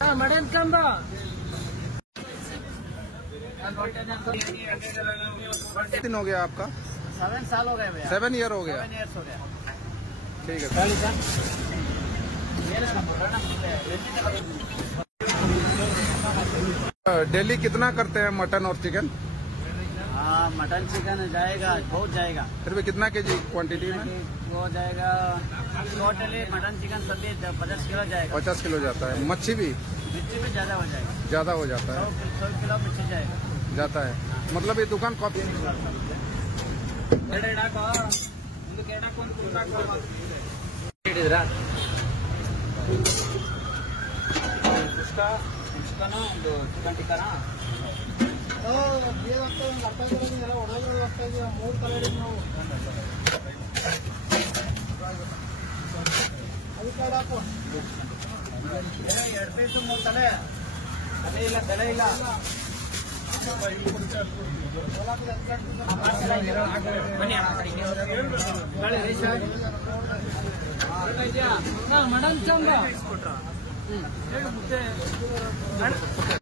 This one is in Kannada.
मटन कंब कितने दिन हो गया आपका? 7 साल हो गए भैया। 7 ईयर हो गया। 7 years हो गया। ठीक है। डेली कितना करते हैं मटन और चिकन? हाँ, मटन चिकन जाएगा, बहुत जाएगा। फिर भी कितना केजी क्वांटिटी में? वो जाएगा टोटली मटन चिकन सभी 50 किलो जाएगा। 50 किलो जाता है। मच्छी भी ज्यादा हो जाएगा। ज्यादा हो जाता है। 100 किलो मच्छी जाएगा। जाता है। मतलब ये दुकान कॉपी ಚಿಕನ್ ಟಿಕ್ಕಾನ ಮೂರು ಕಲರ್ ನಾವು ಅದು ಕಾರ್ಡ್ ಹಾಕು 2 ಪೀಸ್ 3 ತಲೆ ಅದೇ ಇಲ್ಲ ಬೆಲೆ ಇಲ್ಲ ಮಟನ್ ಚಂದ